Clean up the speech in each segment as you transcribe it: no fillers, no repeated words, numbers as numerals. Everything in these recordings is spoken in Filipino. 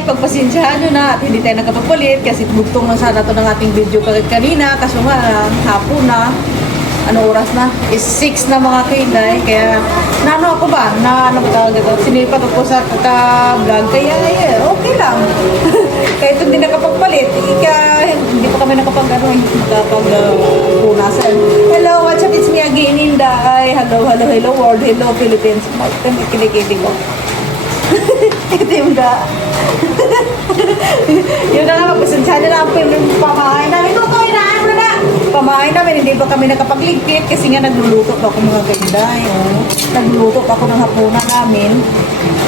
Kinday, pagpasensyahan nyo na at hindi tayo nakapagpalit kasi bugtong lang sana to ng ating video kanina. Kaso nga, hapon na. Ano oras na? Is 6 na mga Kinday. Kaya, naano ako ba? Na ano ba tawag ito? Sinipat ako sa kaka-vlog. Kaya, okay lang. Kaya ito hindi nakapagpalit. Hindi pa kami nakapag-punasan. Hello, what's up? It's me again, Inday. Hello world. Hello, Philippines. Kilikili ko. Ito yung da. Yun na nga, pasensyahan na lang po yung pamahay namin. Ito, inaan mo na! Pamahay namin, hindi pa kami nakapagligpit kasi nga nagluluto pa ako mga Kinday. Oh. Nagluluto pa ako ng hapunan namin.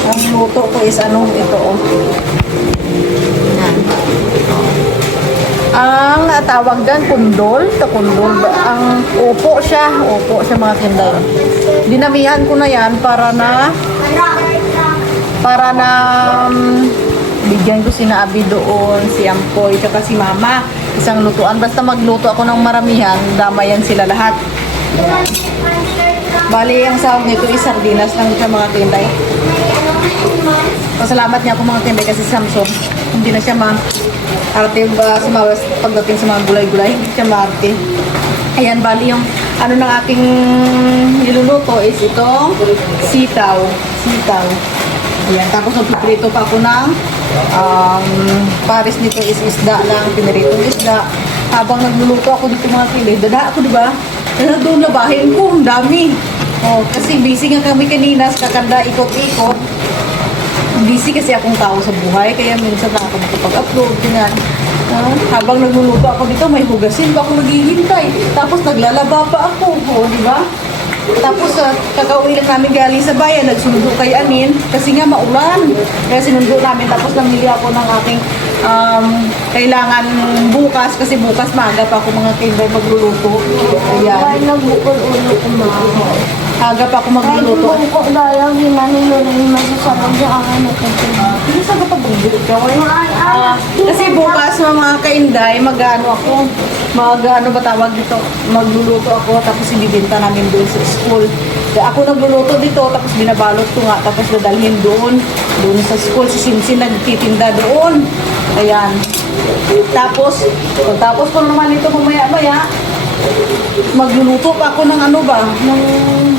Ang luto ko is ano, ito oh. Yan. Ang tawag dyan, kundol. Kundol. Ang upo siya mga Kinday. Dinamihan ko na yan para na bigyan ko si Abi doon, si Ampoy, tsaka si Mama. Isang lutuan. Basta magluto ako ng maramihan, damayan sila lahat. Bali, ang sahog nito is sardinas lang siya mga Kinday. Pasalamat niya ako mga Kinday kasi Samsung. Hindi na siya arte ba pagdating sa mga gulay-gulay. Hindi siya maarte. Ayan, bali yung ano ng aking niluluto is itong sitaw. Ayan, tapos magpiprito pa ako ng pares nito is isda lang, piniritong isda. Habang nagluluto ako dito mga Kinday, dada ako diba? Dada doon na bahin ko, ang dami. Oh, kasi busy nga kami kanina sa kakanda, ikot-ikot. Busy kasi akong tao sa buhay, kaya minsan na ako makapag-upload, ganyan. Habang nagluluto ako dito, may hugasin pa ako naghihintay. Tapos naglalaba pa ako, diba? Tapos kakauwi lang namin galing sa bayan, nagsundo kay Anin kasi nga maulan. Kaya sinundo namin, tapos namili ako ng aking kailangan bukas kasi bukas maaga pa ako mga Kinday magluluto. Ayan. Aga pa ako magluluto. Kasi bukas mga Kinday, mag-ano ba tawag dito, magluluto ako tapos ibibenta namin doon sa school. Kaya ako nagluluto dito tapos binabalot ko nga tapos dadalhin doon sa school. Si Sinsin nagtitinda doon. Ayan. Tapos ko naman ito mamaya-maya, magluluto pa ako ng ano ba,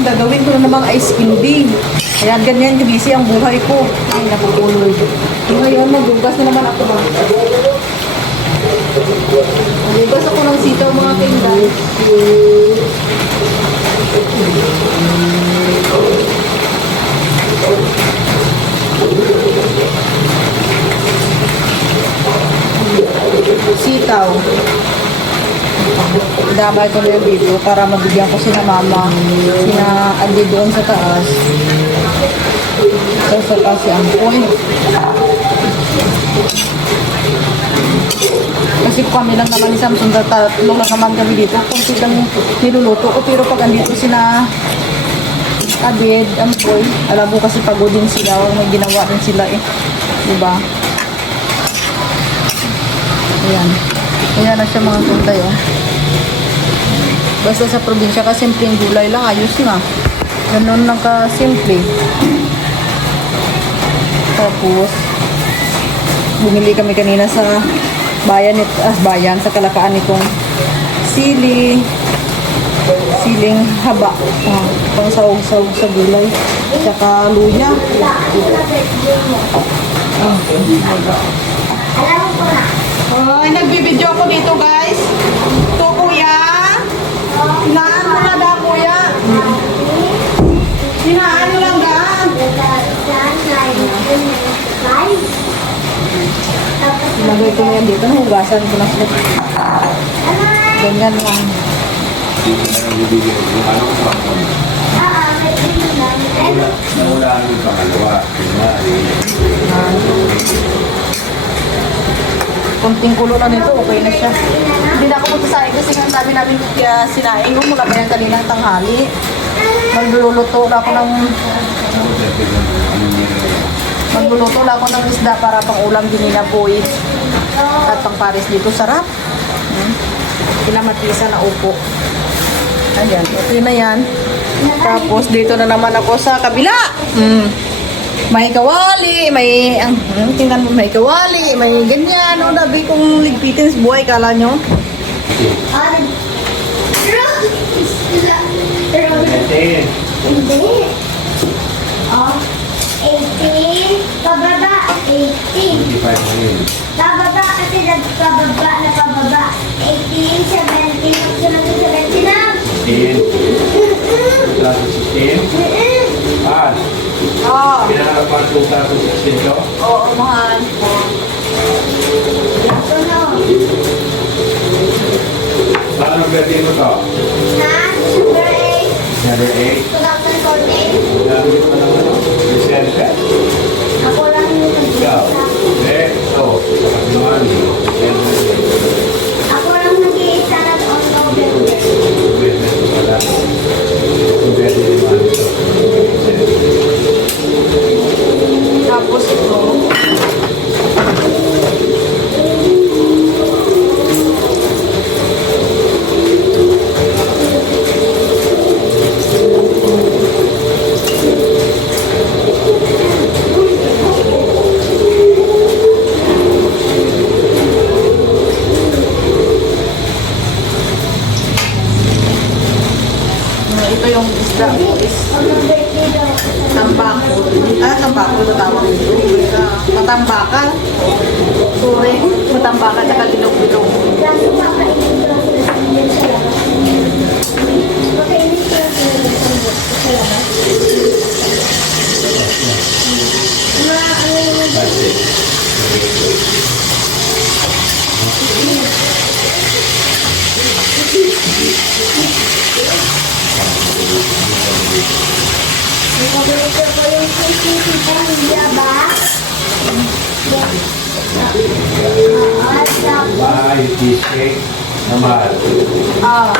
gagawin ko na namang ice candy. Ayan, ganyan kabisi ang buhay ko. Ay, nakukuloy. Ngayon, magdugas na naman ako ba. Magdugas ako ng sitaw mga Kinday. Sitaw. Damay ko na yung video para mabigyan ko sina Mama, sina Adi doon sa taas. Sa taas si Ampoy. Kasi kami lang naman ni Samsung, tatlo lang naman kami dito. Kunti lang niluluto ko, pero pag andito sina Abid, Ampoy, alam mo kasi pagod din sila, may ginawa din sila eh. Diba? Ayan. Ayan na siya mga Kinday oh. Basta sa probinsya ka, simpleng gulay lang, ayos nga. Ganun lang ka simple. Tapos, bumili kami kanina sa bayan, sa Kalakaan itong siling haba. Pang sawag-sawag sa gulay. Tsaka luya. Ay, nagbibideo ako dito guys. Ito kuya. Hinaan mo na da kuya. Hinaan mo lang da. Ilagay ko na yan dito. Hugasan ko na sila. Ganyan lang. Kunting kulo na nito, okay na siya. Hindi na ako magsasain kasi nga sabi namin kaya sinain mo mula pa yan kaninang tanghali. Magluluto na ako ng isda para pang ulam din na boys. At pang pares dito, sarap. Pinamatisa na upo. Ayan, ito na yan. Tapos dito na naman ako sa kabila. May kawali, tingnan mo, may kawali, may ganyan. O, dabi kong ligpitin sa buhay, kala nyo? Hindi. Oh, 18. Pababa, 18. Pababa kasi nagpababa na pababa. 18, 17. Magsunod sa 17 na. 16. 2016. Ah, Oo. pinakapag 2016 to? Oo, mahal. Sunod. Saan ang birthday mo to? Na, December 8, December 8. 2014. Sabi ko naman ano? December? Ako lang yung Ikaw? nag-iisa. Ito. Pagkakuan. December 8. Ako lang nag-iisa na on November. November ko pala. Ang birthday ni Mami to. Tapos ito. Ito yung isda ko is On the birthday daw. tambako. Tambako na tawag ito. Matambaka. Sorry. Matambaka at bilog-bilog. Kaso makainin daw sila sa inyo sa labas. Makainin sila sa labas. Mga ano yung Birthday. paborito ko yung sisisi pamilya ba? Ah, yung cheesecake. Naman. Ah.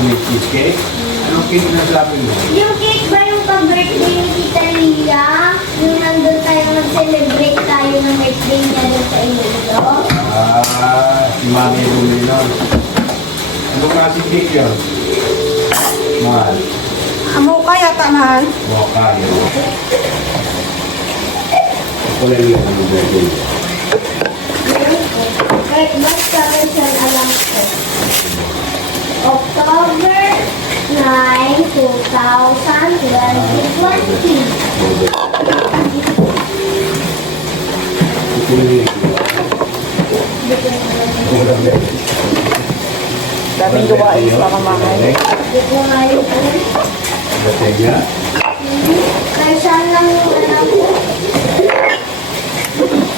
May cheesecake? Anong cake na sabi mo? Yung cake ba yung pag-birthday ni Tita Lia? Yung nandun tayo nag-celebrate tayo ng birthday niya doon sa Iloilo? Ah, si Mami bumili nun. Anong klaseng cake yun? Mahal. Amo kaya mahal. Mocha yun. Kulay yun ang birthday. Kahit basta version alam ko. October 9, 2020. Kulay yun. Daming gawain sa mga mamay. Hindi ko nga yung alam. Birthday niya? Kahit saan lang yung alam ko.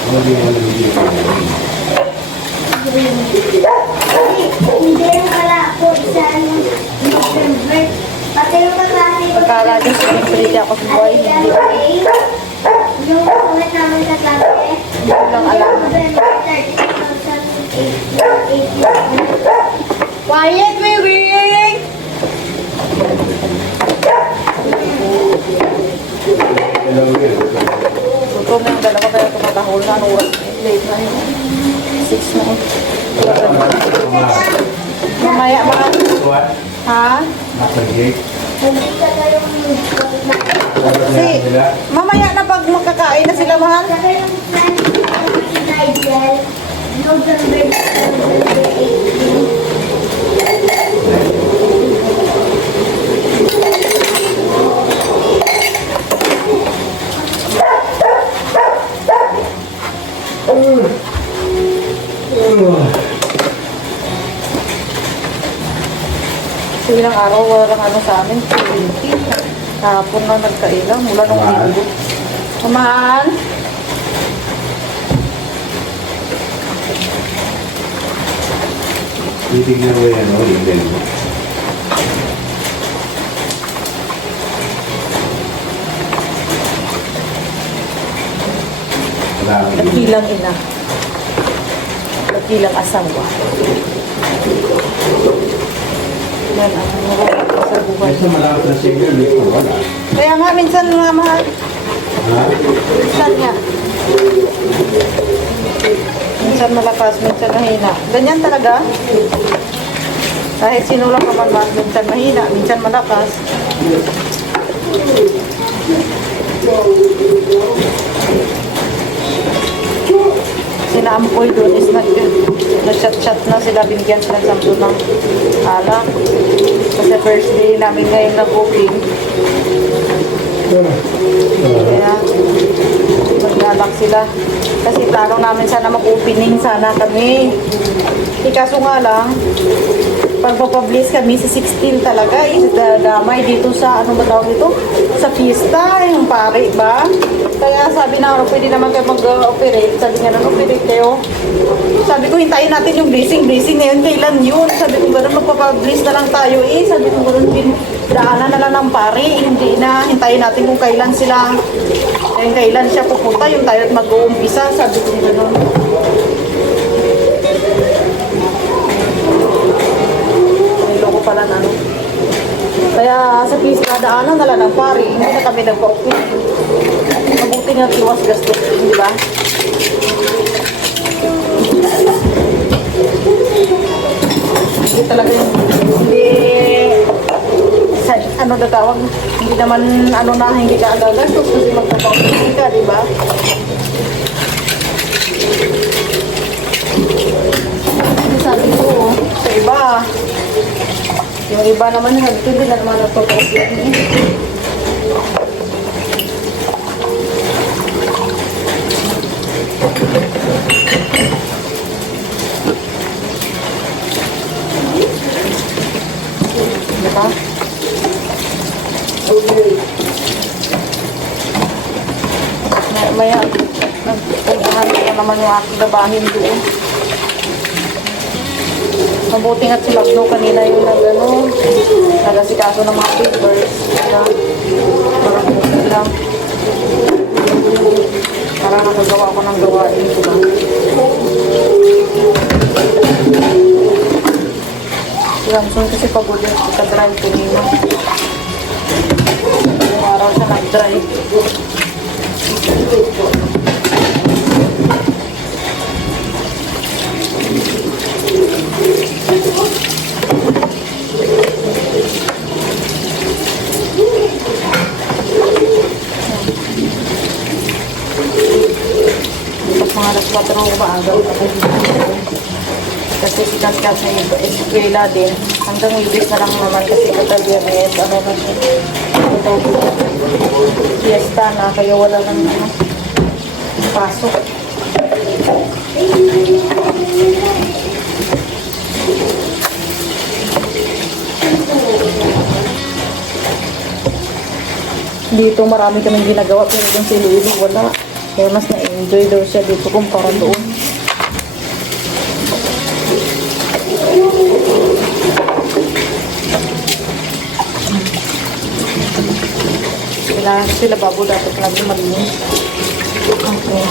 Hindi mo alam yung Hindi yung pala po sa November. Pati yung kaklase ko. Pagkala din sa pinipiliti ako sa buhay. Hindi ko Yung ulit namin sa klase. lang alam. November 30, 2018. Quiet, Wiwing! Hello, Will. Gutom na yung dalawa kaya tumatahol na. Ano oras? Late na yun. 6 na. Mamaya ba? What? Ha? Nasa gate? Hindi ka kayong Si, mamaya na pag makakain na sila, mahal. saka yung plan si Nigel, November 18. Kasi ilang araw, wala lang ano sa amin. Kahapon na nagkailang, mula nung Mahal. linggo. Mahal. Titignan mo yan, oh, yung bell mo. Marami din. Nagkilang ina. Nagkilang asawa. Yan ang marunong ko sa buhay. Kasi malakas na signal, dito wala. Kaya nga, minsan mga mahal. Ha? Minsan nga. Minsan malakas, minsan mahina. Ganyan talaga. Kahit sino lang naman minsan mahina, minsan malakas. Sila Ampoy doon is nag-chat-chat na sila, binigyan sila ng 10 ng alak. Kasi first day namin ngayon na booking. Kaya mag-alak sila. Kasi plano namin sana mag-opening sana kami. Kaso nga lang, pagpapublish kami sa 16 talaga, damay dito sa, ano ba tawag dito? Sa fiesta, yung pare ba? Kaya sabi na, pwede naman kayo mag-operate. Sabi nga nang operate kayo. Sabi ko, hintayin natin yung blessing na yun. Kailan yun? Sabi ko, gano'n magpapublish na lang tayo eh. Sabi ko, gano'n din, daanan na lang ng pare. Hindi na, hintayin natin kung kailan sila, kailan siya pupunta, yung tayo at mag-uumpisa. Sabi ko, gano'n. Niloko pala na, no? Kaya sa pista, daanan na lang ng pare. Hindi na kami nagpa-operate. Mabuti nga tiwas gastos, di ba? Hindi talaga yung, hindi, sa, ano na tawag, hindi naman, ano na, hindi ka agagastos kasi magpapakita ka, di ba? Sabi ko, sa iba, yung iba naman, hindi na naman nagpapakita. Diba? Maya, nagpuntahan ko na naman yung aking labahin doon. Mabuti nga't si Magno kanina yung nagasikaso ng mga papers. Kaya, parang buti lang. Para nakagawa ko ng gawain ko lang. Si Ramson kasi pagod yun, ka-drive kanina. Yung araw siya nag-drive. Mga alas 4 maaga ako kasi si Kaskas na yung eskwela din hanggang ibig na lang naman kasi katalyanet ano na ito fiesta na kaya wala lang pasok. Dito marami kaming ginagawa pero yung si Luilo wala. Kaya mas na-enjoy daw siya dito kumpara doon. Kailangan sila babo dapat lagi malinis. Okay.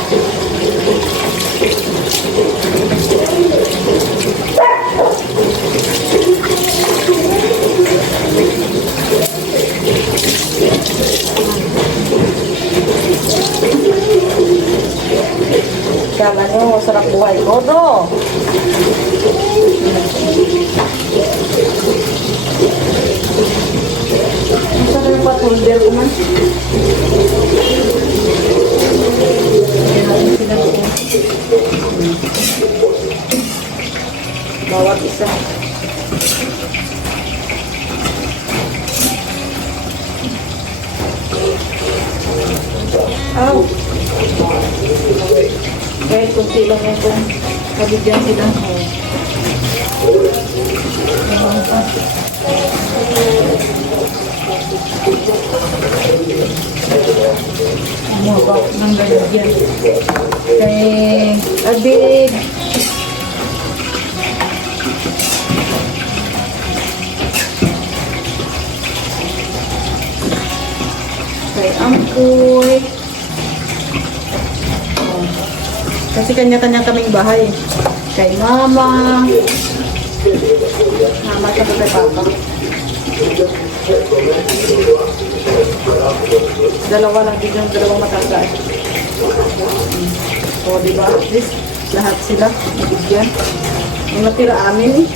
Kala nyo, sarap buhay ko, bro. Saan yung patulder ko man? Bawat isa. Aw! Kahit kunti lang yan kung kabigyan sila. Ano ba? Nang ganyan. Kay Abid. Kay Ampoy. Kasi kanya-kanya kaming bahay. Kay Mama. Mama sa kay Papa. Dalawa lang din yung dalawang matanda. O, diba? At least, lahat sila. Ibigyan. Yung natira amin.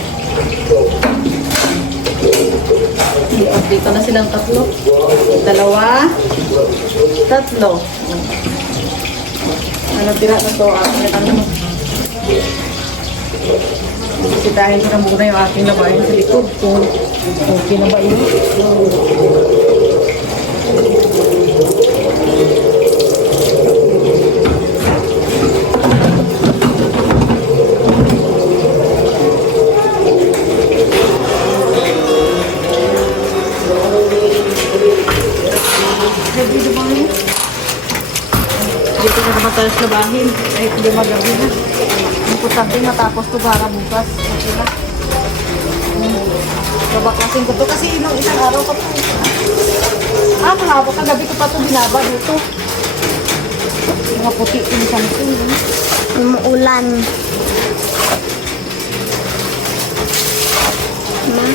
Dito na silang tatlo. Dalawa. Tatlo. Ano tira na to? Ano? Sisitahin ko na muna yung aking labahin sa likod. Kung okay na ba yun? Dito na naman tayo sa labahin. Kahit hindi magabi na. Importante matapos to para bukas. Okay na. Babaklasin ko to kasi nung isang araw pa to. Mahaba ka gabi ko pa to binaba dito. Mga puti yung something. Umuulan. Ma.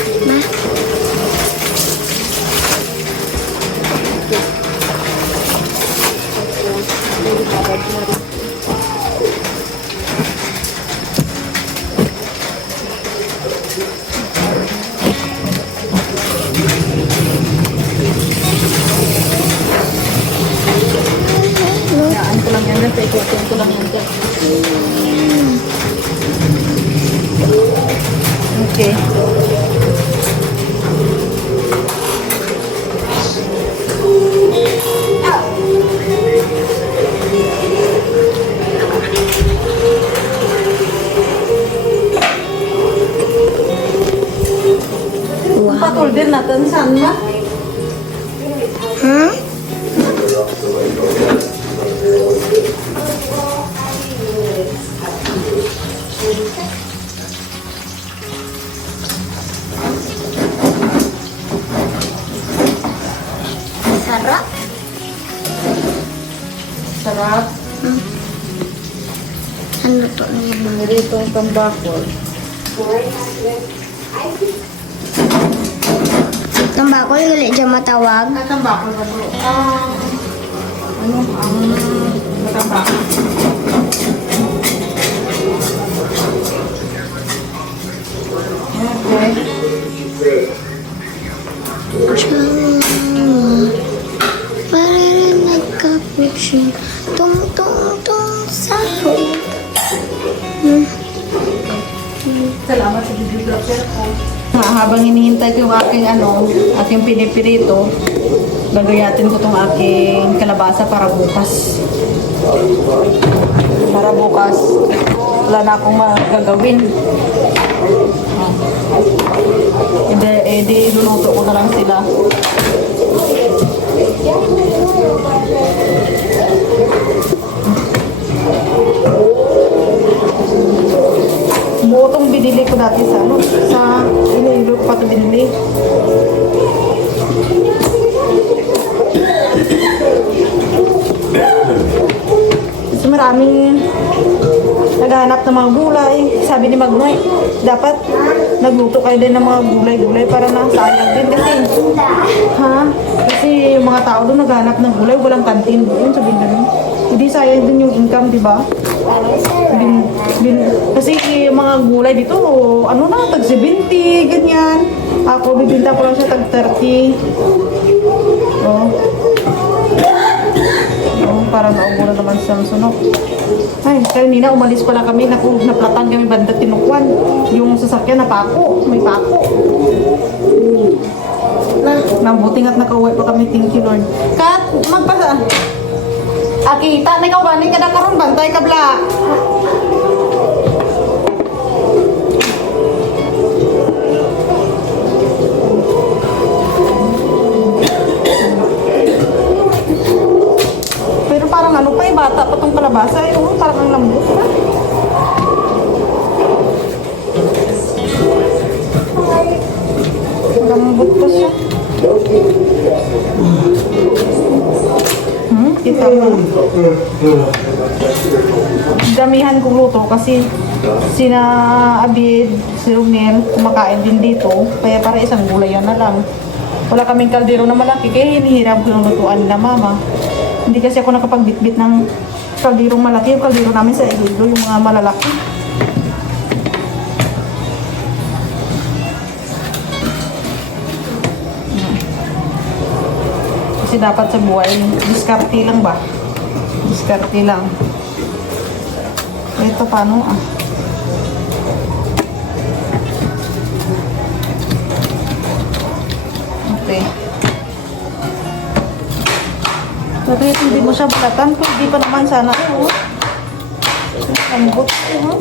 Yaan ko lang yan dyan. Paikutin ko lang yan dyan. Okay. Patol din natin saan ba? Hmm? Sarap. Sarap. Ano to naman? Narito ang tambakol. Tambakol, gali dyan matawag. Ang tambakol ba bro? Ano? Ang tambakol. Okay. Para rin nagkapusin. Tung sa road. Salamat sa videographer ko. Habang hinihintay ko yung aking pinipirito, gagayatin ko tong aking kalabasa para bukas. Para bukas, wala na akong magagawin. Hindi, luluto ko na lang sila. Buo tong binili ko dati sa Iloilo ko pa ito binili. Kasi maraming naghahanap ng mga gulay. Sabi ni Magnoy, dapat nagluto kayo din ng mga gulay-gulay para nasayang din kasi. Kasi yung mga tao doon naghahanap ng gulay, walang kantin doon, sabihin na hindi sayang din yung income, di ba? Kasi yung mga gulay dito, tag 70, ganyan. Ako, bibinta ko lang siya tag 30. Parang naubulan naman sa sunok. Ay, kanina umalis pala kami, naplatan kami banda Tinukwan. Yung sasakyan napako, may pako. Nabuting at nakauwi pa kami, thank you Lord. Kat, magpasa. Akita na ikaw ba? Hindi ka na karoon, bantay ka bla. Pero parang bata pa tong kalabasa. Parang ang lambot na. Lambot pa siya. Kita mo. Damihan kong luto kasi sina Abid, si Romel, kumakain din dito. Kaya para isang gulay yan na lang. Wala kaming kaldero na malaki, kaya hinihiram ko yung lutuan nila mama. Hindi kasi ako nakapagbitbit ng kalderong malaki. Yung kaldero namin sa Iloilo, yung mga malalaki. Kasi dapat sa buhay, diskarte lang ba? Diskarte lang. Ito paano ah? Okay. Pero ito hindi mo siya balatan. Pwede pa naman sana. Oh. Ambot. Oh.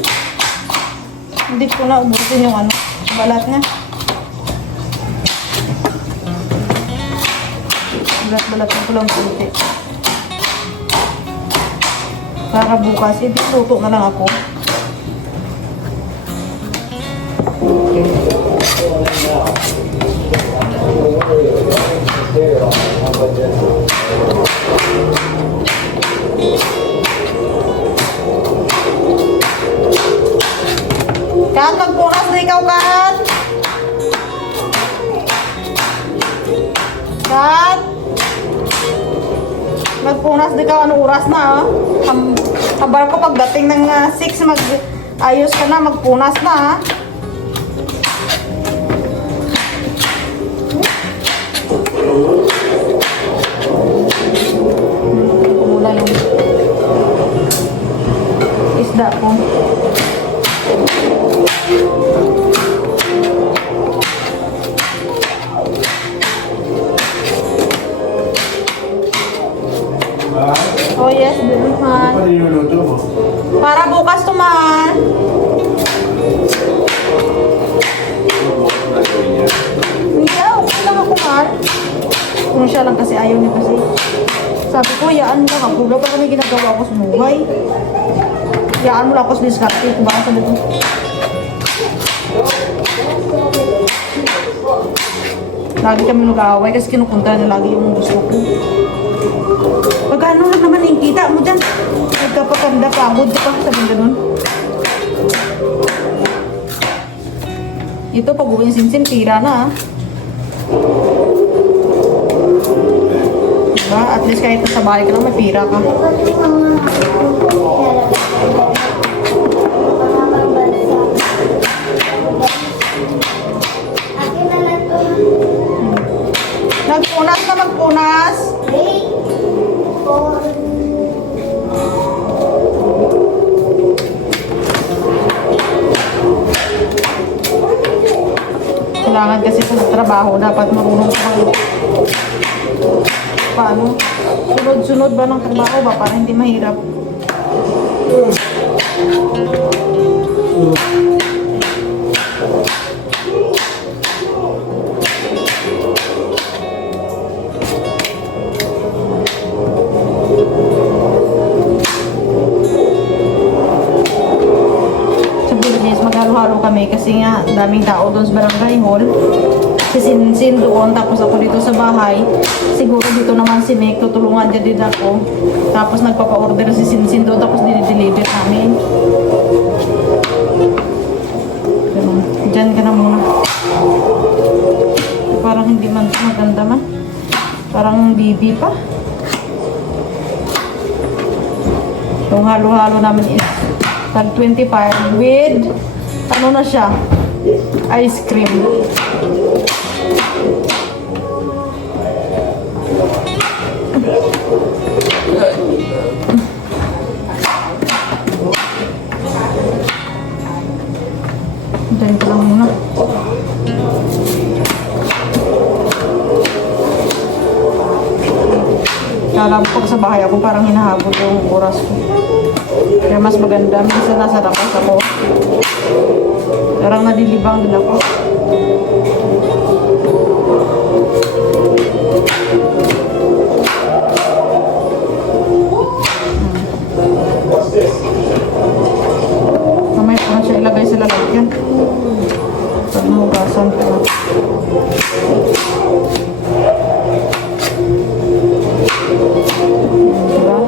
Hindi ko na ubusin yung ano, balat niya. Balat-balatan ko lang kunti. Para bukas, luto na lang ako. Kat, magpunas na ikaw, Kat! Kat! Magpunas na ikaw, anong oras na, ah? Kabar ko pagdating ng 6, ayos ka na, magpunas na, ah. Mula yung isda ko. Oh yes, bubuhan. Ano yung luto mo? Para bukas tuman. Hindi, okay lang ako, man. Kung siya lang kasi ayaw niya kasi. Sabi ko, yaan lang ako. Wala pa kami ginagawa ko sa buhay. Yaan mo lang ako sa diskarte. Kung baka sabi ko. Lagi kami nag-aaway kasi kinukunta na lagi yung gusto ko. Pagkano lang naman yung kita mo dyan? Nagkapaganda pagod ka, sabi ganun. Ito, pag uwi yung simsim, tira na, ah. Diba? At least kahit sa bahay ka lang, may pira ka. Nagpunas na magpunas. Kailangan kasi sa trabaho, dapat marunong ka. Paano? Sunod-sunod ba ng trabaho ba para hindi mahirap? Maghalo-halo kami kasi nga daming tao doon sa barangay hall. Si Sinsin doon, tapos ako dito sa bahay. Siguro dito naman si Mick, tutulungan dyan din ako. Tapos nagpapa-order si Sinsin doon, tapos dinideliver namin. Ganun. Dyan ka na muna. Parang hindi man maganda man. Parang bibi pa. Yung halo-halo namin is tag 25 with ano na siya, ice cream. Diyan ko lang muna. Kala ko pag sa bahay ako parang hinahabol yung oras ko. Kaya mas maganda, minsan nasa labas ako. Parang nadilibang din ako. Mamaya ko na siya ilagay sa lalagyan. Pag nahugasan ko na. Diba?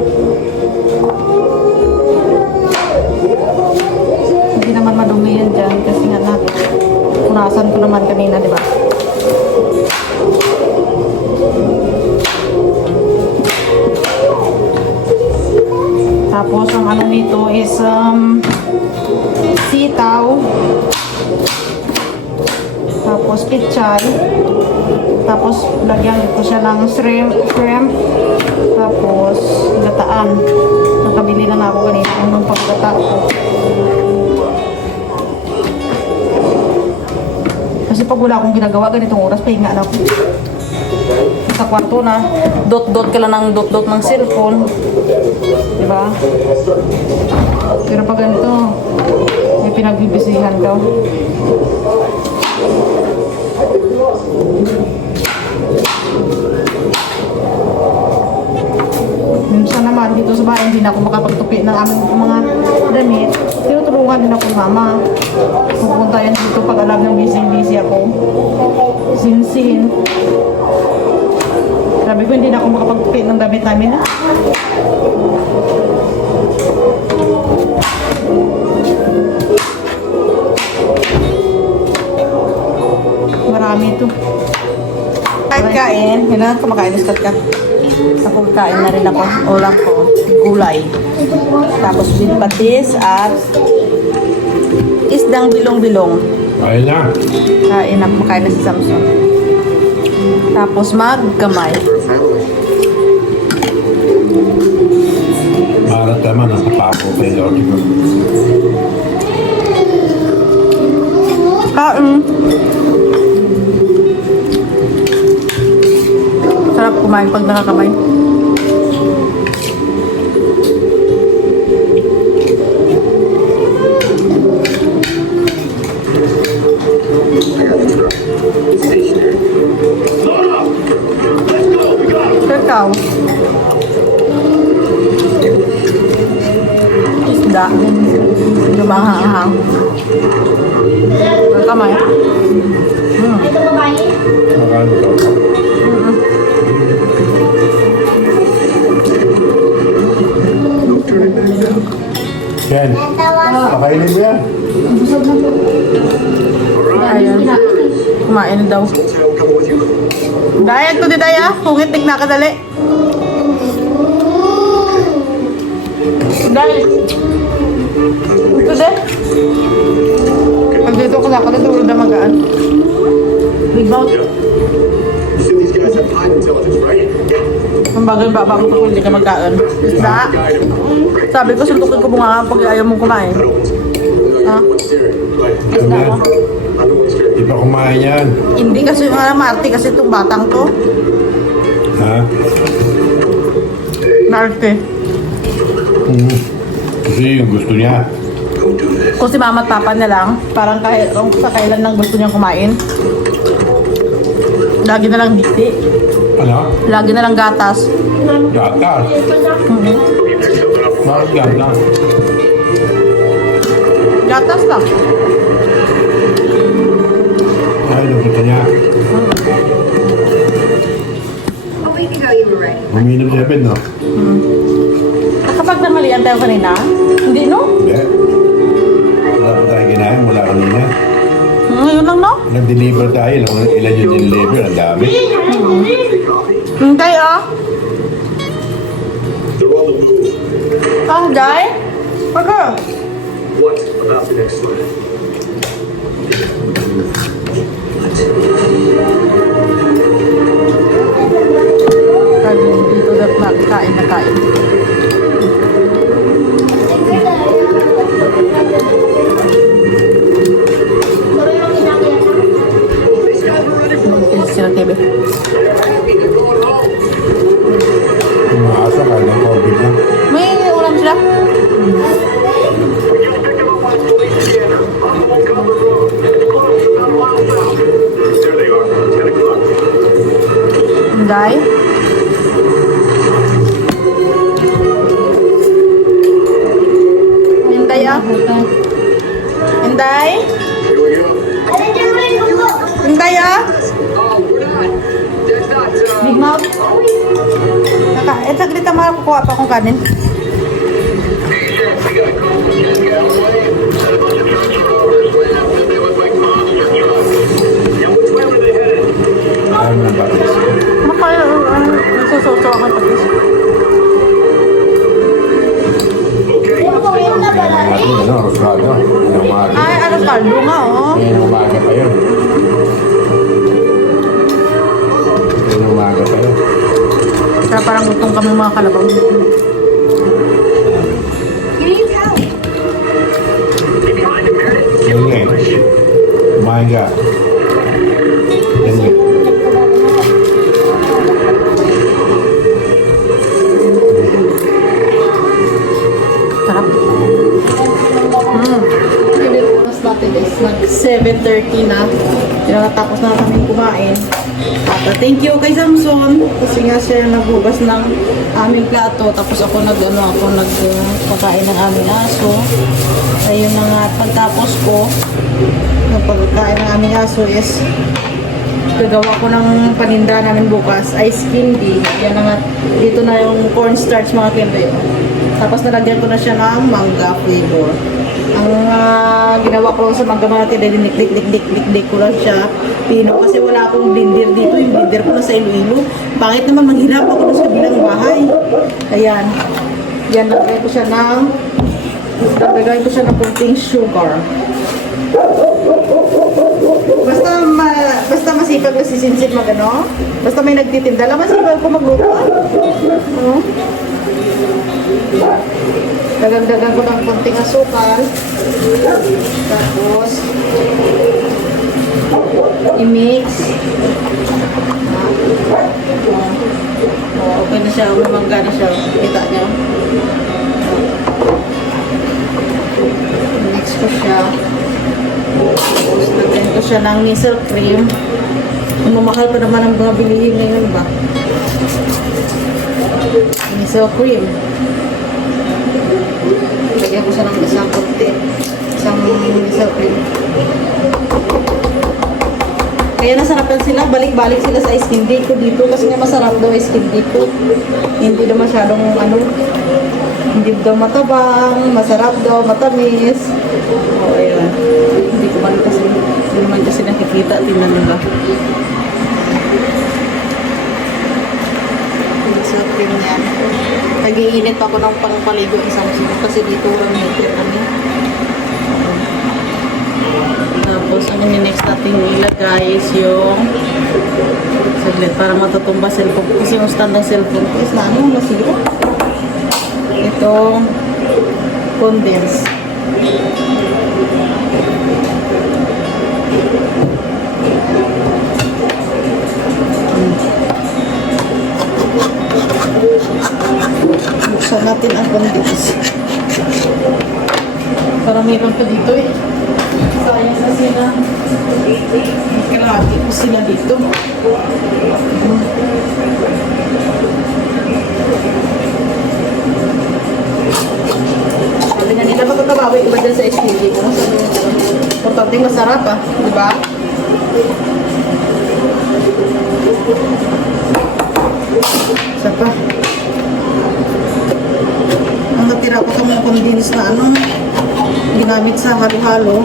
Hindi naman madumi yan dyan kasi nga natin. Punasan ko naman kanina, di ba? Tapos ang ano nito is sitaw. Tapos pichay. Tapos Tapos, lagyan ko siya ng shrimp. Tapos, gataan. Nakabili na nga ako kanina ng paggata ko. Kasi pag wala akong ginagawa, ganitong oras, pahinga na ako. Sa kwarto na, dot-dot ka lang ng dot-dot ng cellphone. Diba? Pero pag ganito, may pinagbibisihan daw. Minsan naman dito sa bahay, hindi na ako makapagtupi ng aming mga damit. Tinutulungan din ako ng mama. Pupunta yan dito pag alam ng busy ako. Sin. Sabi ko, hindi na ako makapagtupi ng damit namin. Marami ito. Kain. Yun na, kumakain ng kat. Ako kain na rin ako. Ulam ko. Gulay. Tapos bilpatis at isdang bilong-bilong. Ayun na. Kain na. Kumakain na si Samson. Tapos magkamay. Marat naman ang kapako kay Lord ko. Kain. Sarap kumain pag nakakamay. Ikaw. Isda. Lumahang-hang. Kamay. Ito babae. Makano to? Ken, pakainin mo yan. Ayan. Kumain na daw. Daya to di daya. Kungit na kadali. Dahil. Ito de. Pag dito ko lakad ito ulo na magaan. Big mouth. Ang bagal ba bago ko hindi ka magkaan. Isda. Sabi ko suntukin ko bunga pag ayaw mong kumain. Ha? Isda ko. Di pa kumain yan. Hindi kasi yung Marte kasi itong batang to. Ha? Marte. Kasi yung gusto niya. Kung si mama at papa na lang, parang kahit kung sa kailan lang gusto niyang kumain. Lagi na lang dikti. Ano? Lagi na lang gatas. Gatas. Bakit gatas? Gatas lang. Ay, yung gusto niya. Uminom siya Ben, no? Kapag namalian tayo kanina, hindi no? Hindi. Wala pa tayo kinain, wala kanina. Ngayon lang no? Nag-deliver tayo, ilan yung deliver, ang dami. Hindi ah. Ah, Day? Okay. What about the next one? Sabi dito dapat magkain na kain. Sila TV. Yung mga aso, kaya ng COVID na. May ulam sila. There they are. 10 o'clock. Day? Inday ah. Inday? Here we go. Inday ah. Oh, we're not. That's not. Big mouth. Saglit ang makakukuha pa akong kanin. We got a call from Ken Galloway. Said a bunch of trucks were over his way. They look like monster trucks. Yeah, which way were they headed? Ayaw mo ng batas. Nagsususo ako ng patis. Okay. Ano, rosado. Yung umaga. Ay, ano kaldo nga oh. Yung umaga pa yun. Kaya parang gutom kami mga kalabaw. Ganyan. Kumain ka. Ganyan. Sarap. Oras natin is mag 7:30 na. Tapos na kami kumain. At thank you kay Samson kasi nga siya naghugas ng aming plato. Tapos ako nagpakain ng aming aso. Ayun na nga, pagtapos ko ng pagkain ng aming aso is gagawa ko ng paninda namin bukas, ice candy. Yan na nga, dito na yung cornstarch mga kende. Tapos nalagyan ko na siya ng mangga flavor. Ang ginawa ko lang sa mangga mga kende, dinik ko lang siya. Pino kasi wala akong blender dito. Yung blender ko na sa Iloilo. Bakit naman maghirap ako na sa bilang bahay? Ayan. Yan, nalagay ko siya ng konting sugar. Basta masipag na si Sinsit magano. Basta may nagtitinda lang, masipag ko magluto. Dagan-dagan ko ng konting asukal. Tapos i-mix. Okay na siya, umangga na siya. Kita niyo. Mix ko siya. Tapos lagyan ko siya ng nisel cream. Mamahal pa naman ang mga bilihin ngayon ba? Nisel cream. Lagyan ko siya ng isang konti. Isang nisel cream. Kaya nasarapan sila, balik-balik sila sa ice candy ko dito kasi nga masarap daw ice candy ko. Hindi daw masyadong hindi daw matabang, masarap daw, matamis. O, ayan. Hindi man kasi nakikita. Tingnan nila. Masarap din yan. Nag-iinit ako ng pangpaligo isang sino kasi dito lang nito kami. Tapos, ang next natin ilagay is yung saglit para matutumba cellphone. Kasi yung stand ng cellphone is na masira. Itong condense. Buksan natin ang condense. Para mayroon pa dito eh. Sayang na sila. Kalahati ko sila dito. Sabi na nila, magkakabawi iba dyan sa STD ko. Importante masarap ah. Diba? Isa pa. Ang natira ko itong condense na ginamit sa halo-halo.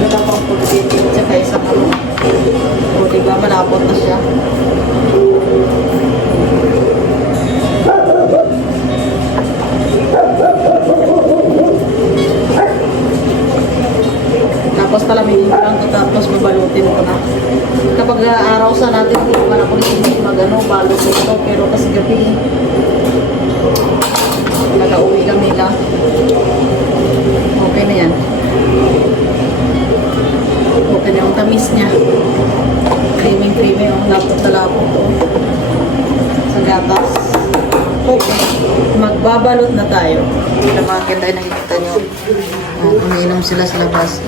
Dalawang pagkain tsaka isang o diba malapot na siya. Tapos talamigin ko lang ito, tapos babalutin ko na. Kapag araw sa natin, hindi naman ako hindi balot ito. Pero kasi gabi, nag-uwi kami lang. Okay na yan. Okay na yung tamis niya. Creamy yung lapot na lapot to. Sa gatas. Okay. Magbabalot na tayo. Kita mga kenda ay nakikita nyo. Umiinom sila sa labas.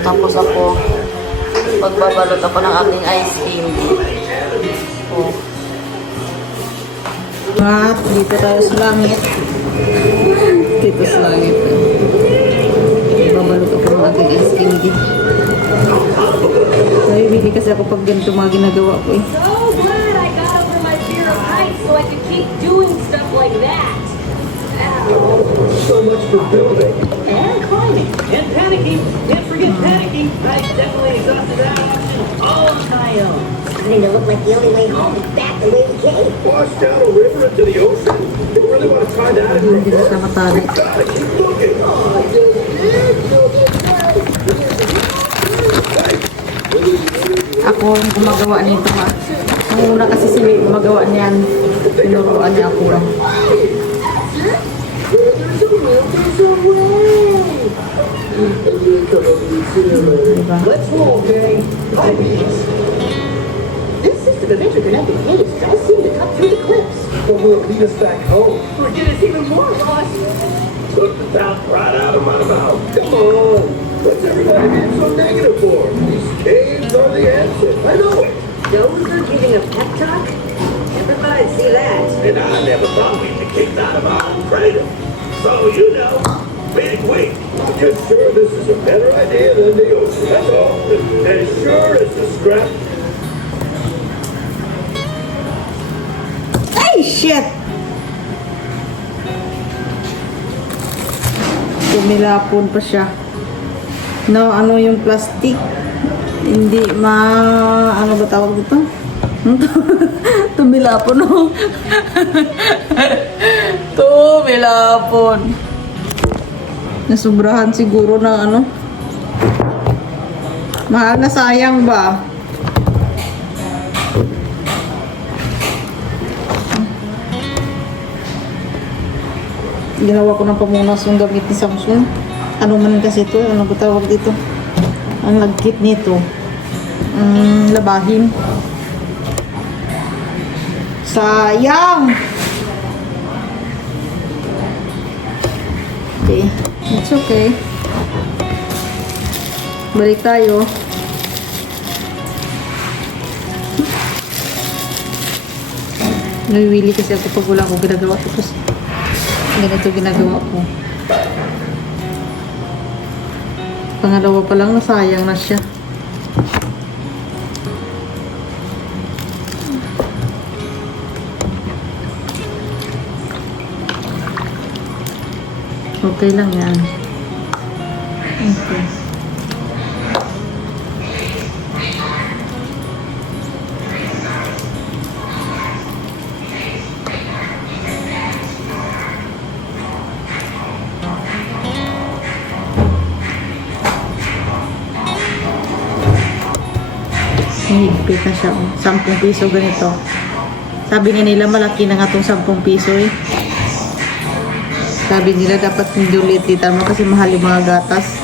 Tapos ako, magbabalot ako ng aking ice cream. Oh. At dito tayo sa langit. Dito sa langit. Magbabalot ako ng aking ice cream. Hindi kasi ako pag ganito mga ginagawa ko eh. So glad I got over my fear of heights so I could keep doing stuff like that. So much for building. And climbing. And panicking. Can't forget panicking. I definitely exhausted that option all on my own. starting to look like the only way home is back the way we came. Wash down a river into the ocean? You really want to try that in Hindi na reverse? siya matali. Gotta keep looking. Ako ang gumagawa nito ha. Ang una kasi si May gumagawa niyan. Tinuruan niya ako. Diba? Let's roll, gang. This system of interconnected cables does seem to cut through the cliffs. But will it lead us back home? Or get us even more lost. Took the top right out of my mouth. Come on. What's everybody being so negative for? These caves are the answer. I know it. Those are giving a pep talk? Never thought I'd see that. And I never thought we'd be kicked out of our own crater. So, you know, big wait. I'm just sure this is a better idea than the ocean. That's all. And as sure as the scrap. Ay, shit! Tumilapon pa siya. No, ano yung plastic? Hindi ano ba tawag dito? Tumilapon, no? Tumilapon. Nasubrahan siguro ng ano. Mahal na sayang ba? Ginawa ko ng pamunas yung gamit ni Samsung. Ano man kasi ito? Ano ba tawag dito? Ang lagkit nito. Labahin. Sayang! Okay. It's okay. Balik tayo. Nawiwili kasi ako pag wala ko ginagawa. Tapos ganito ginagawa ko. Pangalawa pa lang, nasayang na siya. Okay lang yan. Okay. Higpit na siya. 10 piso ganito. Sabi nga nila malaki na nga itong 10 piso eh. Sabi nila dapat hindi ulit mo kasi mahal yung mga gatas.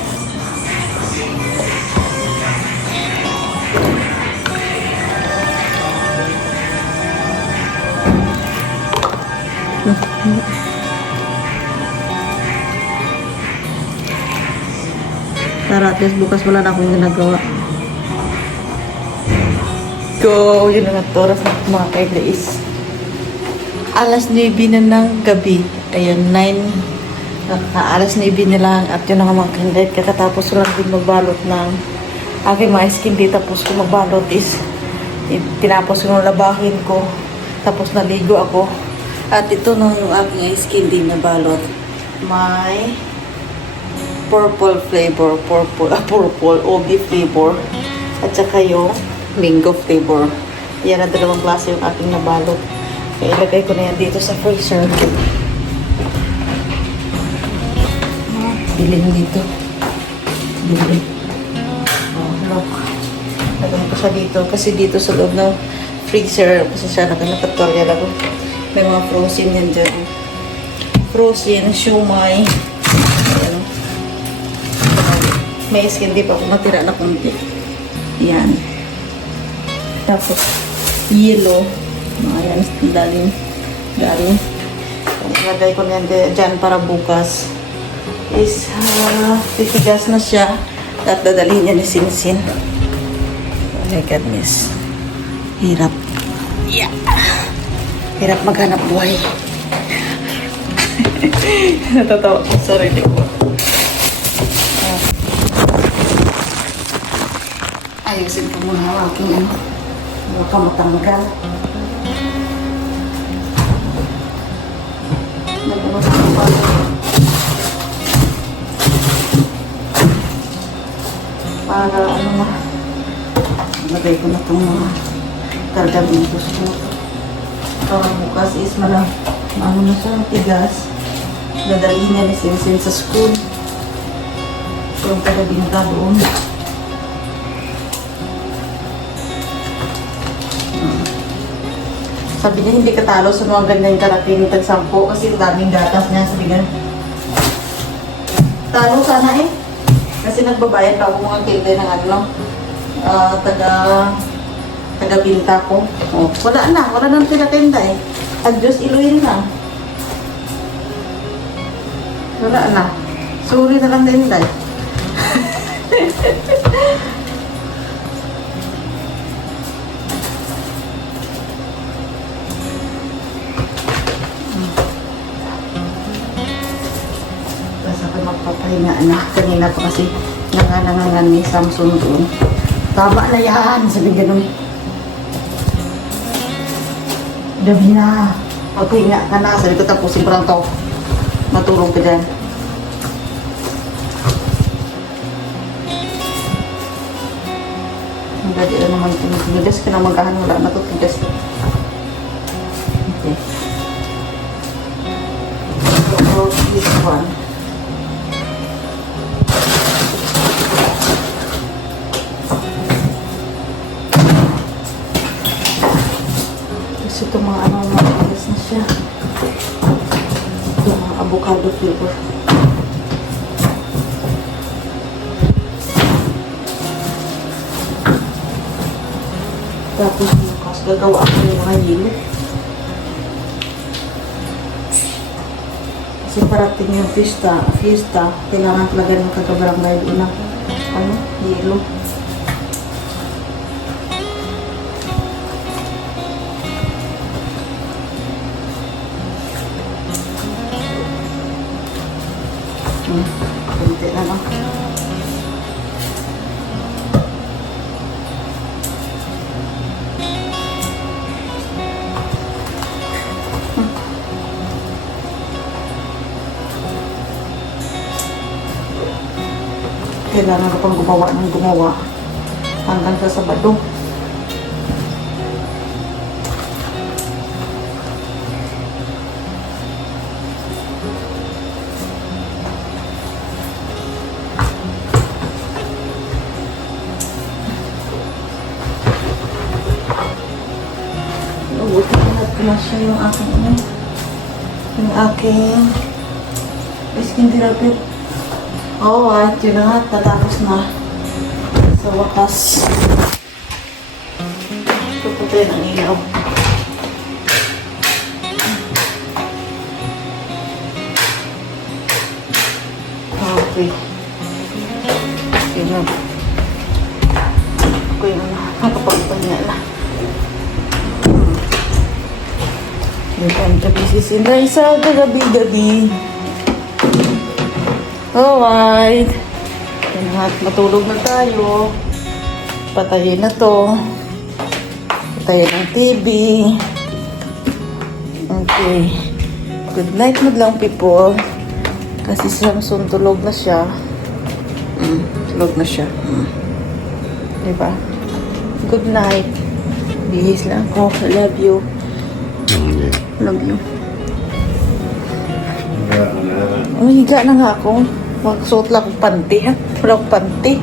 Tara, at least bukas wala na akong ginagawa. Go! Yun na nga oras na mga kailis. Alas 9 na ng gabi. Ayun, 9. Alas 9 na lang. At yun na nga mga kailis. Kakatapos ko lang din magbalot ng aking mga skin day. Tapos ko magbalot is tinapos ko ng labahin ko. Tapos naligo ako. At ito na yung aking skin day na balot. May purple flavor. Purple OB flavor. At saka yung mango flavor. Yan ang dalawang klase yung aking nabalot. Kaya ilagay ko na yan dito sa freezer. Biling dito. Biling. Oh, look. Lagyan ko siya dito. Kasi dito sa loob ng freezer, kasi siya nakatutorial ako. May mga frozen yan dyan. Frozen, siomay. Ayan. May skin dip ako matira na konti. Yan. Tapos, yellow. Ayan, daling. Ilagay ko na yan dyan para bukas. Is, titigas na siya. At dadalhin niya ni Sinsin. Oh my goodness. Hirap. Yeah. Hirap maghanap buhay. Natatawa ko sa sarili ko. Ayusin ko muna ang aking ano. Huwag ka matanggal. Nagbukas ko pa. Para ano na. Lagay ko na itong mga kargamentos ko. Bukas is ano na siya, tigas. Dadalhin niya ni Sinsin sa school. So, yung taga-binta doon. Sabi niya, hindi katalo sa mga ganyan karating tag-sampo kasi ang daming gatas niya. Sabi niya, talo sana eh. Kasi nagbabayad pa ako mga kilde ng taga-binta ko. Oh, wala nang tinatenda eh. Adios, iluin na. Wala na. Sorry na lang din dahil. Basta ako magpapahinga na. Kanina pa kasi nanganangan ni Samsung doon. Tama na yan. Sabi ganun. Gabi na. Magpahinga ka na. Sabi ko tapusin ko lang to. Matulog ka dyan. Ang gadi na naman tigas ka na magahan. Wala na to tigas. Okay. So, this one. Kasi itong mga matigas na siya. Yung mga avocado flavor. Tapos bukas gagawa ako ng mga yelo. Kasi parating yung fiesta, kailangan talaga ng kagabarangay doon ng yelo. Kunti na lang. Kailangan ko pang gumawa hanggang sa Sabado. Na siya yung aking skin therapy. At yun na nga, tatapos na sa wakas. Puputin ang ilaw. Okay. Yun na. Ako yung nakapagpanya na. Yung gabi si Sinray sa gabi-gabi. Alright. Lahat matulog na tayo. Patayin na to. Patayin ang TV. Okay. Good night mo lang, people. Kasi si Samson tulog na siya. Tulog na siya. Diba? Good night. Bihis lang ako. I love you. Love you. Higa na nga ako. Magsuot lang akong panty, ha? Wala akong panty.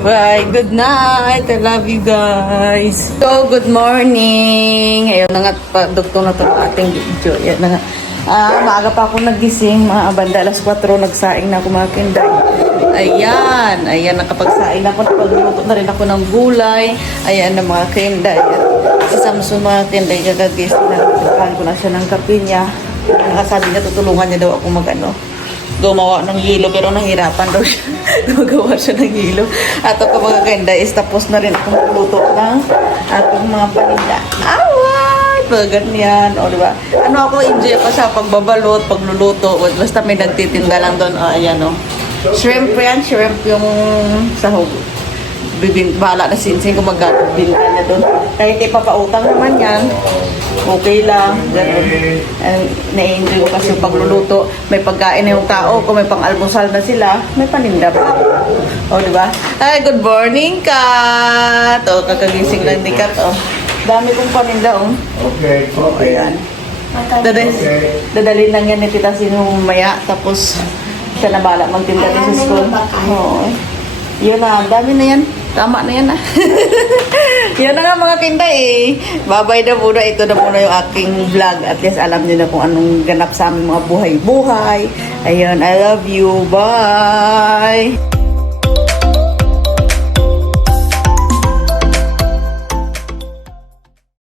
Bye. Good night. I love you guys. So, good morning. Ayun na nga, doktor na ito ating video. Yan na nga. Maaga pa ako nagising. Mga banda, alas 4, nagsaing na ako mga kinday. Ayan, nakapagsaing na ako. Napagluto na rin ako ng gulay. Ayan na mga kinday. Si Samson mga kinday, kagagis na. Nagkakaan ko na siya ng kape niya. Nakasabi niya, tutulungan niya daw ako gumawa ng hilo, pero nahirapan daw siya. Gumagawa siya ng hilo. At ako mga kinday is tapos na rin ako magluto ng ating mga paninda. Mga ganyan, o diba? Ako, enjoy ko sa pagbabalot, pagluluto. Basta may nagtitinda lang doon. Ayan, o. Shrimp yan, shrimp yung sahog. bahala na sinsing kung magkabinta na doon. Kahit ipapautang naman yan, okay lang. Ganun. Na-enjoy ko kasi yung pagluluto. May pagkain na yung tao. Kung may pang-almusal na sila, may paninda pa. O, di ba? Ay, good morning, Kat! O, kakagising lang ni Kat, o. Dami kong paninda, o. Okay, O, okay. ayan. Dadalhin lang yan ni Tita Sino maya. Tapos, siya na bala magtinda din sa school. Oo. Yun na, dami na yan. Tama na yan ah. Yan na nga mga kinday eh. Babay na muna. Ito na muna yung aking vlog. At least alam niyo na kung anong ganap sa aming mga buhay-buhay. Ayun, I love you. Bye!